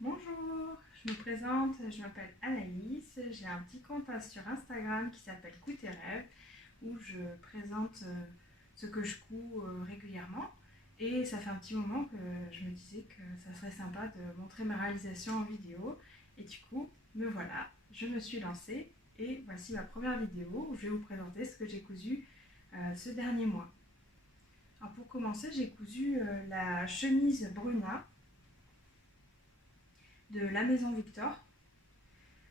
Bonjour, je me présente, je m'appelle Anaïs, j'ai un petit compte sur Instagram qui s'appelle Couds tes rêves où je présente ce que je couds régulièrement et ça fait un petit moment que je me disais que ça serait sympa de montrer ma réalisation en vidéo et du coup me voilà, je me suis lancée et voici ma première vidéo où je vais vous présenter ce que j'ai cousu ce dernier mois. Alors pour commencer, j'ai cousu la chemise Bruna de la Maison Victor.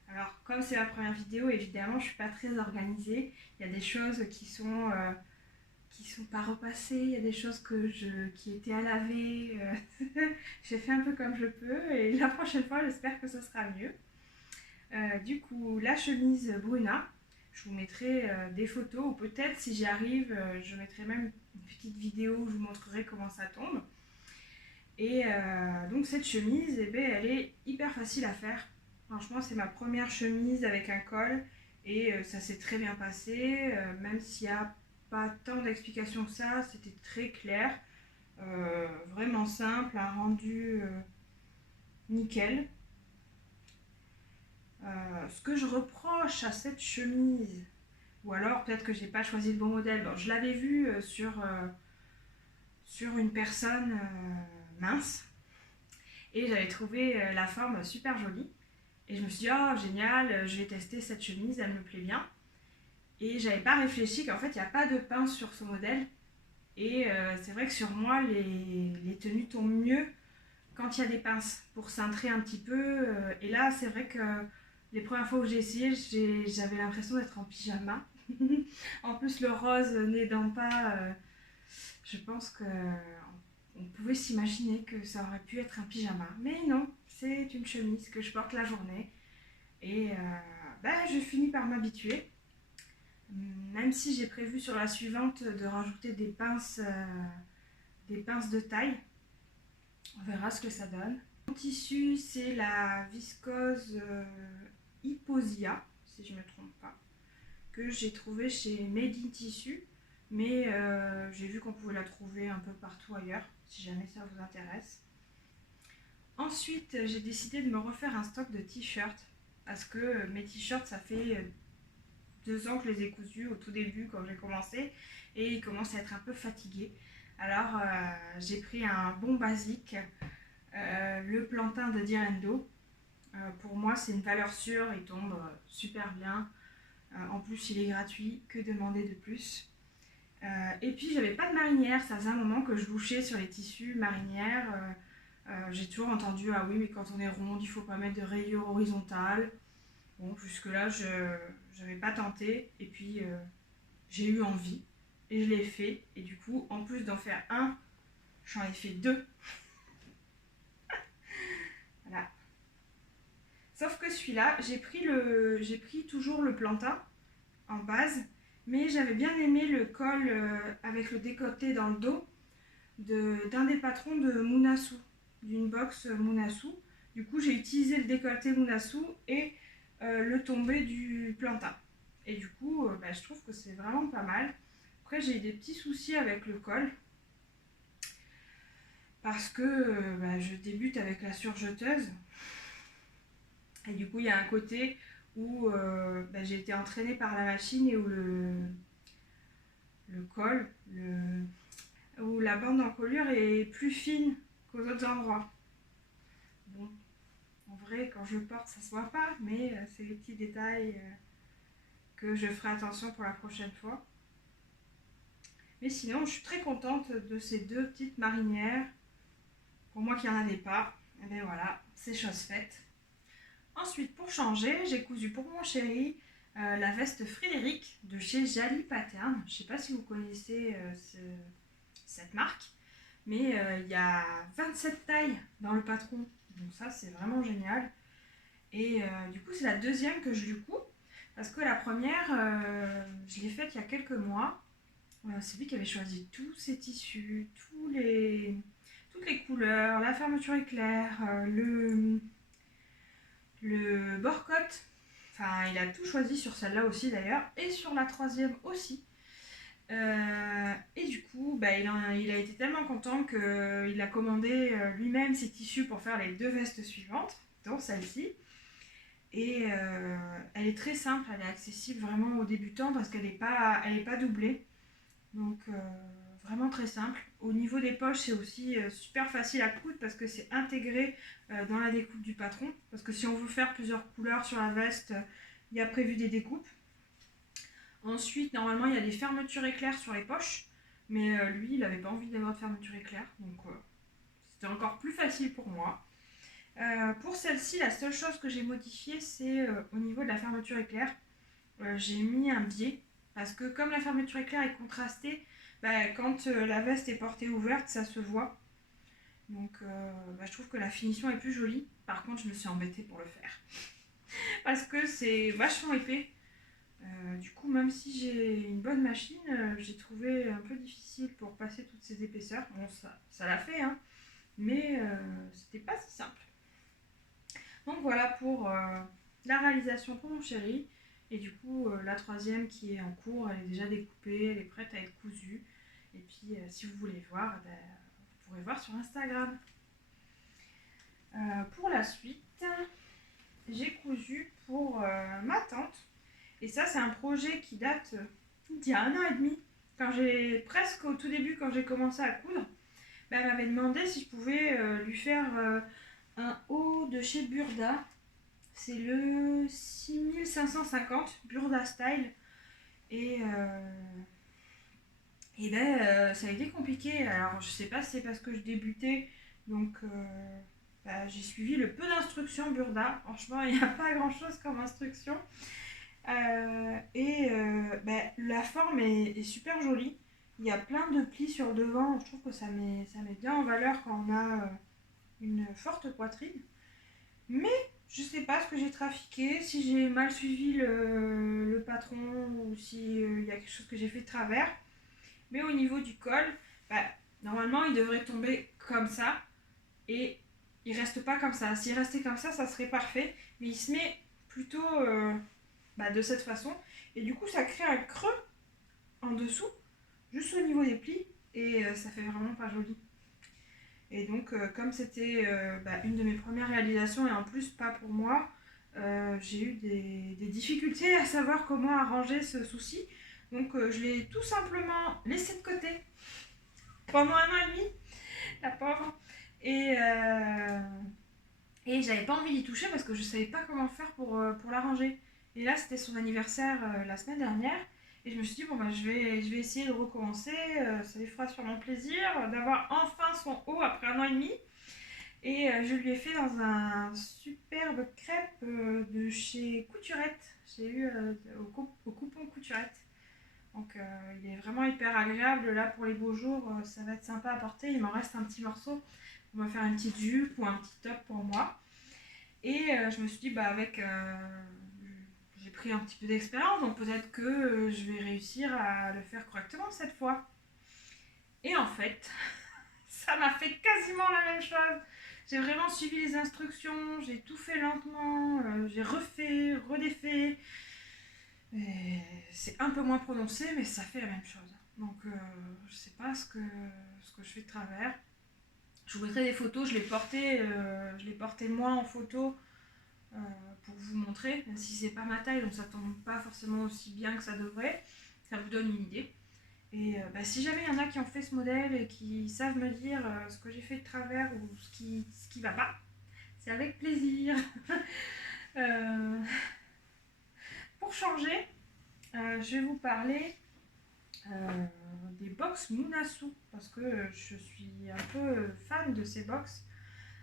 Alors, comme c'est ma première vidéo, évidemment, je ne suis pas très organisée. Il y a des choses qui sont pas repassées, il y a des choses qui étaient à laver. J'ai fait un peu comme je peux et la prochaine fois, j'espère que ce sera mieux. Du coup, la chemise Bruna, je vous mettrai des photos ou peut-être si j'y arrive, je mettrai même une petite vidéo où je vous montrerai comment ça tombe. Et donc cette chemise, eh ben, elle est hyper facile à faire. Franchement, c'est ma première chemise avec un col et ça s'est très bien passé. Même s'il n'y a pas tant d'explications que ça, c'était très clair. Vraiment simple, un rendu nickel. Ce que je reproche à cette chemise, ou alors peut-être que j'ai pas choisi le bon modèle. Bon, je l'avais vu sur une personne mince et j'avais trouvé la forme super jolie. Et je me suis dit, oh génial, je vais tester cette chemise, elle me plaît bien. Et j'avais pas réfléchi qu'en fait, il n'y a pas de pince sur ce modèle. Et c'est vrai que sur moi, les tenues tombent mieux quand il y a des pinces pour cintrer un petit peu. Et là, c'est vrai que les premières fois où j'ai essayé, j'avais l'impression d'être en pyjama. En plus, le rose n'aidant pas, je pense que on pouvait s'imaginer que ça aurait pu être un pyjama. Mais non, c'est une chemise que je porte la journée. Et je finis par m'habituer. Même si j'ai prévu sur la suivante de rajouter des pinces de taille. On verra ce que ça donne. Mon tissu, c'est la viscose Hipposia, si je ne me trompe pas, que j'ai trouvé chez Made in Tissu. Mais j'ai vu qu'on pouvait la trouver un peu partout ailleurs, si jamais ça vous intéresse. Ensuite, j'ai décidé de me refaire un stock de t-shirts parce que mes t-shirts, ça fait 2 ans que je les ai cousus au tout début quand j'ai commencé et ils commencent à être un peu fatigués. Alors j'ai pris un bon basique, le plantain de Direndo. Pour moi c'est une valeur sûre, il tombe super bien. En plus il est gratuit, que demander de plus. Et puis j'avais pas de marinière, ça faisait un moment que je louchais sur les tissus marinières. J'ai toujours entendu ah oui mais quand on est ronde il faut pas mettre de rayures horizontales. Bon, jusque-là, je n'avais pas tenté. Et puis, j'ai eu envie. Et je l'ai fait. Et du coup, en plus d'en faire un, j'en ai fait 2. Voilà. Sauf que celui-là, j'ai pris toujours le plantain en base. Mais j'avais bien aimé le col avec le décolleté dans le dos d'un des patrons de Munasu, d'une box Munasu. Du coup, j'ai utilisé le décolleté Munasu et le tombé du plantain. Et du coup, je trouve que c'est vraiment pas mal. Après, j'ai eu des petits soucis avec le col parce que je débute avec la surjeteuse. Et du coup, il y a un côté où j'ai été entraînée par la machine et où le col, où la bande d'encolure est plus fine qu'aux autres endroits. Bon, en vrai, quand je porte, ça se voit pas, mais c'est les petits détails que je ferai attention pour la prochaine fois. Mais sinon, je suis très contente de ces 2 petites marinières. Pour moi qui n'en avais pas, et bien voilà, c'est chose faite. Ensuite, pour changer, j'ai cousu pour mon chéri la veste Frédéric de chez Jali Pattern. Je ne sais pas si vous connaissez cette marque, mais il y a 27 tailles dans le patron. Donc ça, c'est vraiment génial. Et du coup, c'est la deuxième que je lui couds. Parce que la première, je l'ai faite il y a quelques mois. C'est lui qui avait choisi tous ses tissus, toutes les couleurs, la fermeture éclair, le bord-côte. Enfin, il a tout choisi sur celle-là aussi d'ailleurs. Et sur la troisième aussi. Et du coup, il a été tellement content qu'il a commandé lui-même ses tissus pour faire les 2 vestes suivantes, dont celle-ci. Et elle est très simple, elle est accessible vraiment aux débutants parce qu'elle est pas doublée. Donc vraiment très simple. Au niveau des poches, c'est aussi super facile à coudre parce que c'est intégré dans la découpe du patron. Parce que si on veut faire plusieurs couleurs sur la veste, il y a prévu des découpes. Ensuite, normalement, il y a des fermetures éclairs sur les poches. Mais lui, il n'avait pas envie d'avoir de fermeture éclair. Donc c'était encore plus facile pour moi. Pour celle-ci, la seule chose que j'ai modifiée, c'est au niveau de la fermeture éclair. J'ai mis un biais parce que comme la fermeture éclair est contrastée, quand la veste est portée ouverte, ça se voit. Donc je trouve que la finition est plus jolie. Par contre, je me suis embêtée pour le faire parce que c'est vachement épais. Du coup, même si j'ai une bonne machine, j'ai trouvé un peu difficile pour passer toutes ces épaisseurs. Bon, ça l'a fait, hein, mais c'était pas si simple. Donc voilà pour la réalisation pour mon chéri. Et du coup, la troisième qui est en cours, elle est déjà découpée, elle est prête à être cousue. Et puis, si vous voulez voir, vous pourrez voir sur Instagram. Pour la suite, j'ai cousu pour ma tante. Et ça, c'est un projet qui date d'il y a 1 an et demi. Presque au tout début, quand j'ai commencé à coudre, elle m'avait demandé si je pouvais lui faire un haut de chez Burda. C'est le 6550 Burda Style. Et ça a été compliqué. Alors, je sais pas si c'est parce que je débutais, donc j'ai suivi le peu d'instructions Burda. Franchement, il n'y a pas grand chose comme instruction. La forme est super jolie. Il y a plein de plis sur le devant. Je trouve que ça met bien en valeur quand on a une forte poitrine. Mais je sais pas ce que j'ai trafiqué, si j'ai mal suivi le patron ou si y a quelque chose que j'ai fait de travers. Mais au niveau du col, normalement il devrait tomber comme ça et il reste pas comme ça. S'il restait comme ça serait parfait. Mais il se met plutôt de cette façon. Et du coup ça crée un creux en dessous, juste au niveau des plis. Et ça fait vraiment pas joli. Et donc, comme c'était une de mes premières réalisations et en plus pas pour moi, j'ai eu des difficultés à savoir comment arranger ce souci. Donc, je l'ai tout simplement laissé de côté pendant 1 an et demi, la pauvre. Et j'avais pas envie d'y toucher parce que je savais pas comment faire pour l'arranger. Et là, c'était son anniversaire la semaine dernière. Et je me suis dit, je vais essayer de recommencer. Ça lui fera sûrement plaisir d'avoir enfin son haut après 1 an et demi. Et je lui ai fait dans un superbe crêpe de chez Couturette. J'ai eu au coupon Couturette. Donc il est vraiment hyper agréable. Là pour les beaux jours, ça va être sympa à porter. Il m'en reste un petit morceau pour me faire une petite jupe ou un petit top pour moi. Et je me suis dit, j'ai pris un petit peu d'expérience, donc peut-être que je vais réussir à le faire correctement cette fois. Et en fait, ça m'a fait quasiment la même chose. J'ai vraiment suivi les instructions, j'ai tout fait lentement, j'ai refait, redéfait. Et c'est un peu moins prononcé, mais ça fait la même chose. Donc je sais pas ce que je fais de travers. Je vous mettrai des photos, je l'ai porté moi en photo pour vous montrer, même si c'est pas ma taille, donc ça tombe pas forcément aussi bien que ça devrait. Ça vous donne une idée. Et si jamais il y en a qui ont fait ce modèle et qui savent me dire ce que j'ai fait de travers ou ce qui va pas, c'est avec plaisir. Pour changer, je vais vous parler des box Munasu parce que je suis un peu fan de ces box.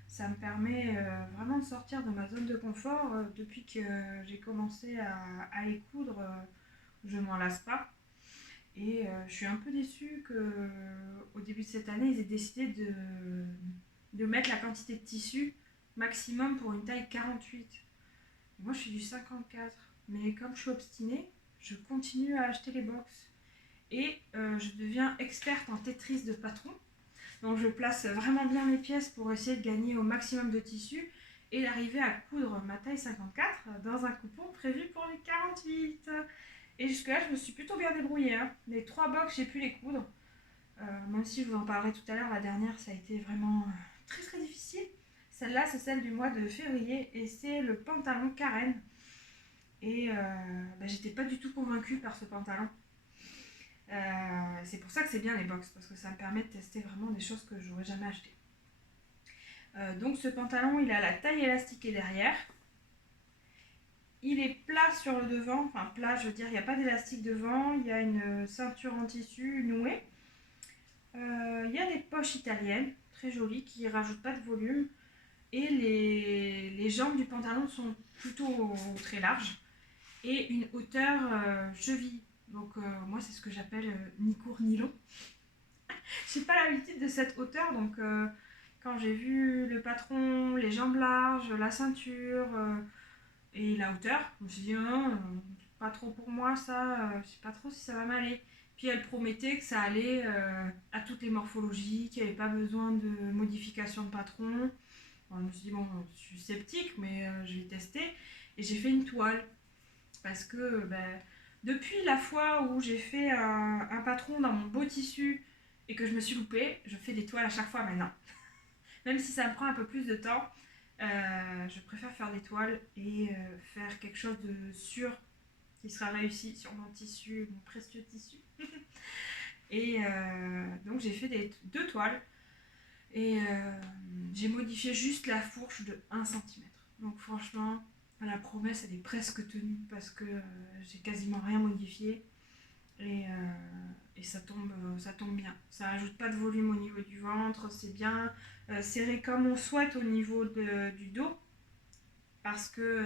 Ça me permet vraiment de sortir de ma zone de confort. Depuis que j'ai commencé à les coudre, je m'en lasse pas. Et je suis un peu déçue qu'au début de cette année, ils aient décidé de mettre la quantité de tissu maximum pour une taille 48. Moi, je suis du 54. Mais comme je suis obstinée, je continue à acheter les box. Et je deviens experte en Tetris de patron. Donc je place vraiment bien mes pièces pour essayer de gagner au maximum de tissu et d'arriver à coudre ma taille 54 dans un coupon prévu pour les 48. Et jusque-là, je me suis plutôt bien débrouillée, hein. Les 3 box, j'ai pu les coudre. Même si je vous en parlerai tout à l'heure, la dernière, ça a été vraiment très très difficile. Celle-là, c'est celle du mois de février et c'est le pantalon Karen. Et j'étais pas du tout convaincue par ce pantalon. C'est pour ça que c'est bien les box, parce que ça me permet de tester vraiment des choses que j'aurais jamais achetées. Donc ce pantalon, il a la taille élastiquée derrière. Il est plat sur le devant, enfin plat, je veux dire, il n'y a pas d'élastique devant. Il y a une ceinture en tissu nouée. Il y a des poches italiennes, très jolies, qui ne rajoutent pas de volume. Et les jambes du pantalon sont plutôt très larges. Et une hauteur cheville. Donc moi, c'est ce que j'appelle ni court ni long. Je n'ai pas l'habitude de cette hauteur, donc quand j'ai vu le patron, les jambes larges, la ceinture et la hauteur, je me suis dit non, pas trop pour moi ça, je sais pas trop si ça va m'aller. Puis elle promettait que ça allait à toutes les morphologies, qu'il n'y avait pas besoin de modification de patron. Bon, je me suis dit bon, je suis sceptique, mais je vais tester. Et j'ai fait une toile parce que depuis la fois où j'ai fait un patron dans mon beau tissu et que je me suis loupée, je fais des toiles à chaque fois maintenant. Même si ça me prend un peu plus de temps, je préfère faire des toiles et faire quelque chose de sûr qui sera réussi sur mon tissu, mon précieux tissu. Et donc j'ai fait 2 toiles et j'ai modifié juste la fourche de 1 cm. Donc franchement, la promesse elle est presque tenue parce que j'ai quasiment rien modifié et ça tombe bien. Ça ajoute pas de volume au niveau du ventre, c'est bien serré comme on souhaite au niveau du dos parce que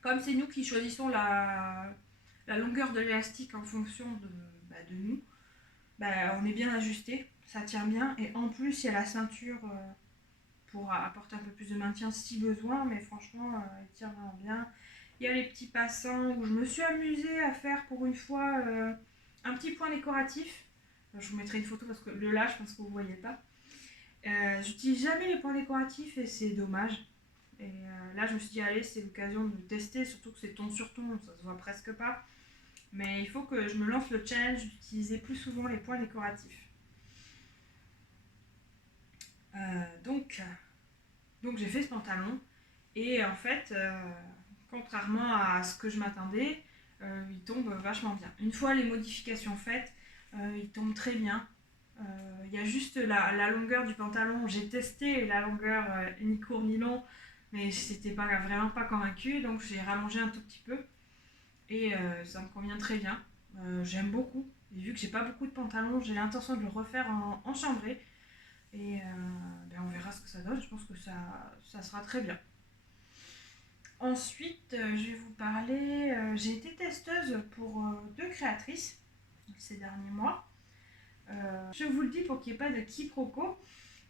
comme c'est nous qui choisissons la longueur de l'élastique en fonction de nous, on est bien ajusté, ça tient bien et en plus il y a la ceinture pour apporter un peu plus de maintien si besoin, mais franchement elle tient vraiment bien. Il y a les petits passants où je me suis amusée à faire pour une fois un petit point décoratif. Je vous mettrai une photo parce que le là je pense que vous ne voyez pas. J'utilise jamais les points décoratifs et c'est dommage. Et là je me suis dit allez c'est l'occasion de tester, surtout que c'est ton sur ton, ça se voit presque pas. Mais il faut que je me lance le challenge d'utiliser plus souvent les points décoratifs. Donc j'ai fait ce pantalon et en fait contrairement à ce que je m'attendais, il tombe vachement bien. Une fois les modifications faites, il tombe très bien. Il y a juste la longueur du pantalon. J'ai testé la longueur ni court ni long, mais j'étais vraiment pas convaincue, donc j'ai rallongé un tout petit peu et ça me convient très bien. J'aime beaucoup. Et vu que j'ai pas beaucoup de pantalons, j'ai l'intention de le refaire en chambré. Et on verra ce que ça donne. Je pense que ça sera très bien. Ensuite, je vais vous parler. J'ai été testeuse pour 2 créatrices ces derniers mois. Je vous le dis pour qu'il n'y ait pas de quiproquo.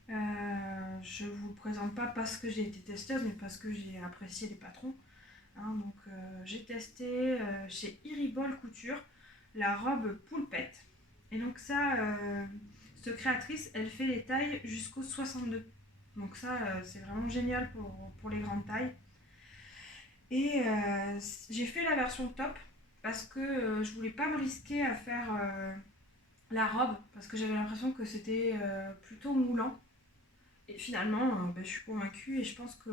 Je ne vous le présente pas parce que j'ai été testeuse, mais parce que j'ai apprécié les patrons. Donc, j'ai testé chez Iribol Couture la robe poulpette. Et donc ça, cette créatrice, elle fait les tailles jusqu'au 62. Donc ça, c'est vraiment génial pour les grandes tailles. Et j'ai fait la version top parce que je voulais pas me risquer à faire la robe parce que j'avais l'impression que c'était plutôt moulant. Et finalement, je suis convaincue et je pense que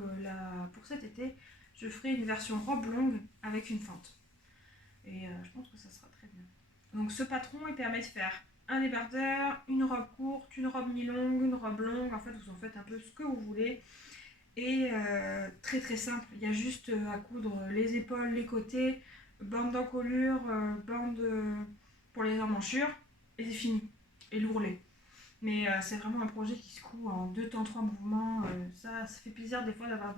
pour cet été, je ferai une version robe longue avec une fente. Et je pense que ça sera très bien. Donc ce patron, il permet de faire un débardeur, une robe courte, une robe mi-longue, une robe longue. En fait, vous en faites un peu ce que vous voulez. Et très très simple. Il y a juste à coudre les épaules, les côtés, bande d'encolure, bande pour les emmanchures. Et c'est fini. Et l'ourlet. Mais c'est vraiment un projet qui se coud en 2 temps 3 mouvements. Ça fait plaisir des fois d'avoir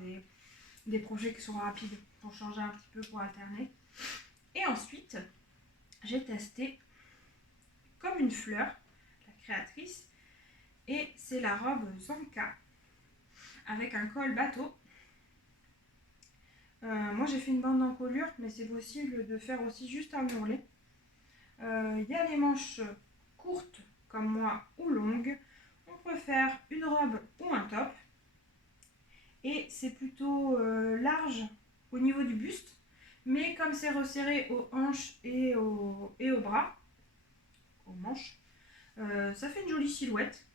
des projets qui sont rapides pour changer un petit peu, pour alterner. Et ensuite, j'ai testé Comme une fleur, la créatrice, et c'est la robe Zanka avec un col bateau. Moi j'ai fait une bande d'encolure, mais c'est possible de faire aussi juste un ourlet. Il y a les manches courtes comme moi ou longues. On peut faire une robe ou un top. Et c'est plutôt large au niveau du buste, Mais comme c'est resserré aux hanches et aux bras, aux manches, ça fait une jolie silhouette.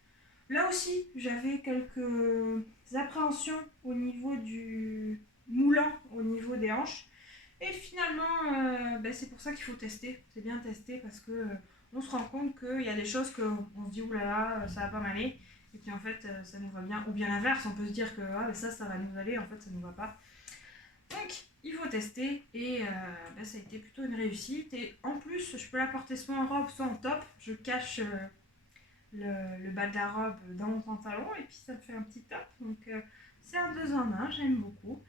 Là aussi, j'avais quelques appréhensions au niveau du moulant, au niveau des hanches. Et finalement, c'est pour ça qu'il faut tester. C'est bien tester parce que on se rend compte qu'il y a des choses qu'on se dit oulala, ça va pas m'aller. Et puis en fait, ça nous va bien. Ou bien l'inverse, on peut se dire que ah, ça va nous aller, en fait, ça nous va pas. Donc, il faut tester et ça a été plutôt une réussite. Et en plus, je peux la porter soit en robe, soit en top. Je cache le bas de la robe dans mon pantalon et puis ça me fait un petit top. Donc, c'est un 2 en 1, j'aime beaucoup.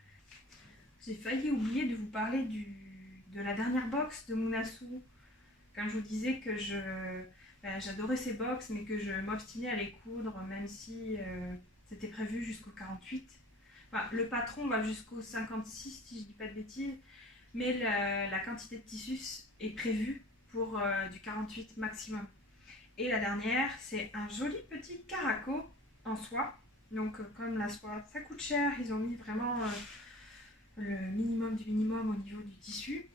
J'ai failli oublier de vous parler de la dernière box de Munasu. Quand je vous disais que j'adorais ces box, mais que je m'obstinais à les coudre, même si c'était prévu jusqu'au 48. Enfin, le patron va jusqu'au 56, si je dis pas de bêtises, mais la quantité de tissu est prévue pour du 48 maximum. Et la dernière, c'est un joli petit caraco en soie. Donc, comme la soie, ça coûte cher, ils ont mis vraiment le minimum du minimum au niveau du tissu.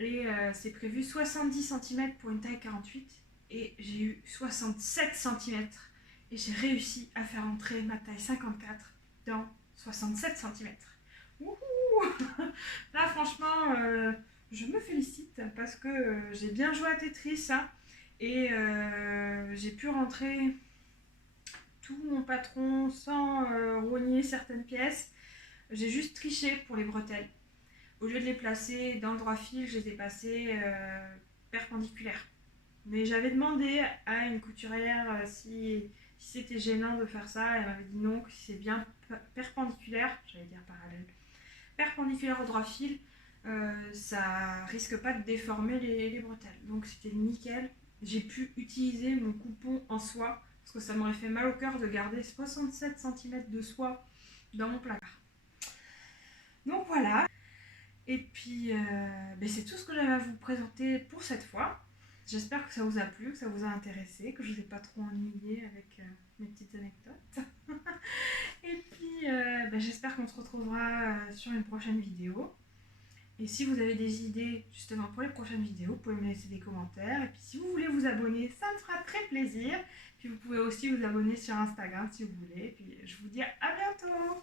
Et c'est prévu 70 cm pour une taille 48. Et j'ai eu 67 cm. Et j'ai réussi à faire entrer ma taille 54 dans 67 cm. Wouhou. Là, franchement, je me félicite parce que j'ai bien joué à Tetris. Hein, et j'ai pu rentrer tout mon patron sans rogner certaines pièces. J'ai juste triché pour les bretelles. Au lieu de les placer dans le droit fil, je les ai passées perpendiculaires. Mais j'avais demandé à une couturière si c'était gênant de faire ça. Elle m'avait dit non, que si c'est bien perpendiculaire, j'allais dire parallèle, perpendiculaire au droit fil, ça risque pas de déformer les bretelles. Donc c'était nickel. J'ai pu utiliser mon coupon en soie parce que ça m'aurait fait mal au cœur de garder 67 cm de soie dans mon placard. Donc voilà. Et puis c'est tout ce que j'avais à vous présenter pour cette fois. J'espère que ça vous a plu, que ça vous a intéressé, que je ne vous ai pas trop ennuyé avec mes petites anecdotes. Et puis j'espère qu'on se retrouvera sur une prochaine vidéo. Et si vous avez des idées justement pour les prochaines vidéos, vous pouvez me laisser des commentaires. Et puis si vous voulez vous abonner, ça me fera très plaisir. Puis vous pouvez aussi vous abonner sur Instagram si vous voulez. Et puis je vous dis à bientôt.